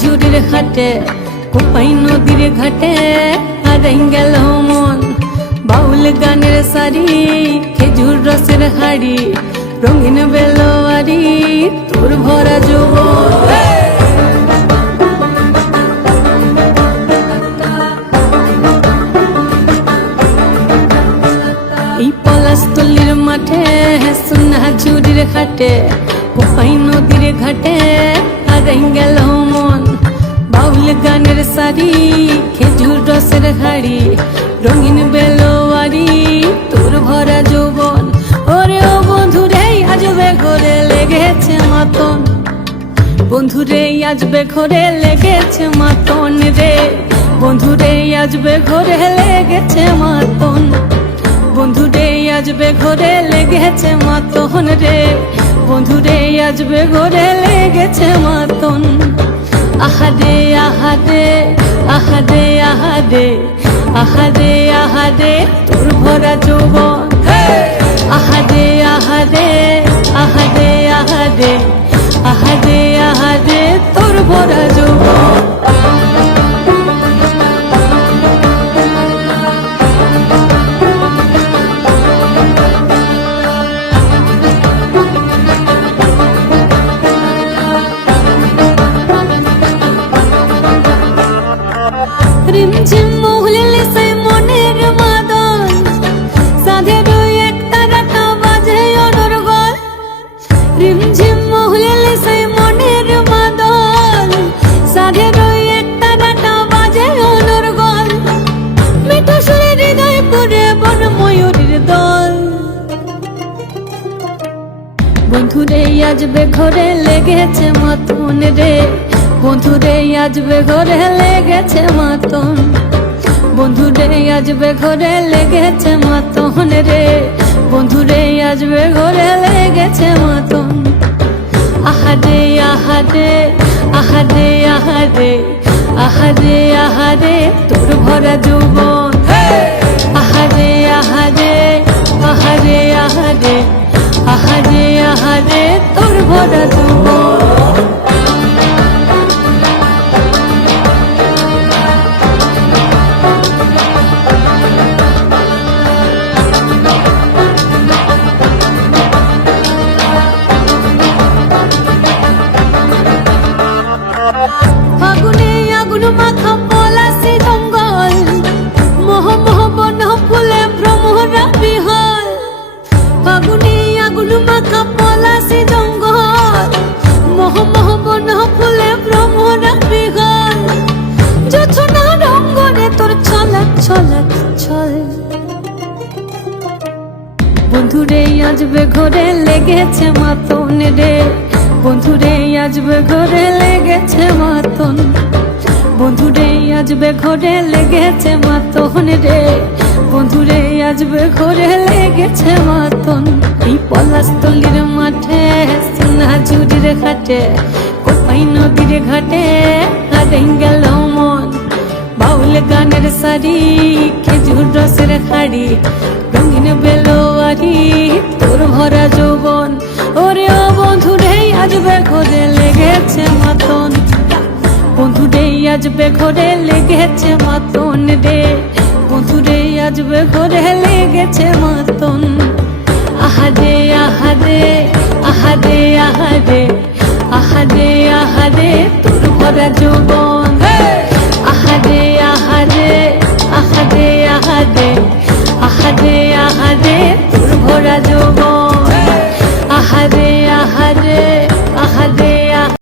ঝুড়ির হাটে কোপাই নদীর ঘাটে হারাই গেল মন। বাউল গানের সারি খেজুর রসের হাড়ি রঙিন বেলোয়ারি তোর ভরা যৌবন। এই পলাশতলির মাঠে সোনা ঝুড়ির ঘাটে কোপাই নদীর ঘাটে হারাই গেল মন। বাউল গানের সারি খেজুর রসের হাড়ি রঙিন বেলোয়ারি তোর ভরা যৌবন। ওরে ও বন্ধুরে আজবে ঘরে লেগেছে মাতন, বন্ধুরে আজবে ঘরে লেগেছে মাতন রে, বন্ধুরে আজবে ঘরে লেগেছে মাতন, বন্ধুরে আজবে ঘরে লেগেছে মাতন রে, বন্ধুরে আজবে ঘরে লেগেছে মাতন। আহারে আহারে আহারে আহারে আহারে আহারে তোর ভরা যৌবন। আহারে আহারে আহারে আহারে আহারে আহারে তোর ভরা যৌবন। রিমঝিম মহুলে সে মনের মাদল সাধের এক তারাটা বাজে অনর্গল। রিমঝিম মহুলে সে মনের মাদল সাধের এক তারাটা বাজে অনর্গল। মিঠু সুরে হৃদয় পুরে বন ময়ূরীর দল। বন্ধুরে আজবে ঘরে লেগেছে মাতন রে, বন্ধুরে আজবে ঘরে লেগেছে মাতন, বন্ধুরে আজবে ঘরে লেগেছে মাতন রে, বন্ধুরে আজবে ঘরে লেগেছে মাতন। আহারে আহারে আহারে আহারে আহারে আহারে তোর ভরা যৌবন। আহারে আহারে আহারে আহারে আহারে আহারে তোর ভরা যৌবন। ফাগুনে আগুন মাখা পলাশি জঙ্গল, মোহ মোহ বন ফুলে ভ্রমরা বিহল। ফাগুনে আগুন মাখা পলাশি জঙ্গল, মোহ মোহ বন ফুলে ভ্রমরা বিহল। জোছনা রঙ্গনে তোর ছলক ছলক ছল। বন্ধুরে আজবে ঘরে লেগেছে মাতন রে, বন্ধুরে আজবে ঘরে লেগেছে মাতন, বন্ধুরে আজবে ঘরে লেগেছে মাতন রে, বন্ধুরে আজবে ঘরে লেগেছে মাতন। এই পলাশতলির মাঠে সোনা ঝুড়ির ঘাটে কোপাই নদীর ঘাটে হারাই গেল মন। বাউল গানের সারি খেজুর রসের হাড়ি রঙিন বেলোয়ারি তোর ভরা যৌবন। ওরে ও বন্ধুরে আজবে ঘরে লেগেছে মাতন, বন্ধুরে আজবে ঘরে লেগেছে মাতন রে, বন্ধুরে আজবে ঘরে লেগেছে মাতন। আহারে আহারে আহারে আহারে আহারে আহারে তোর ভরা যৌবন। আহারে আহারে আহারে আহারে আহারে আহারে তোর ভরা যৌবন।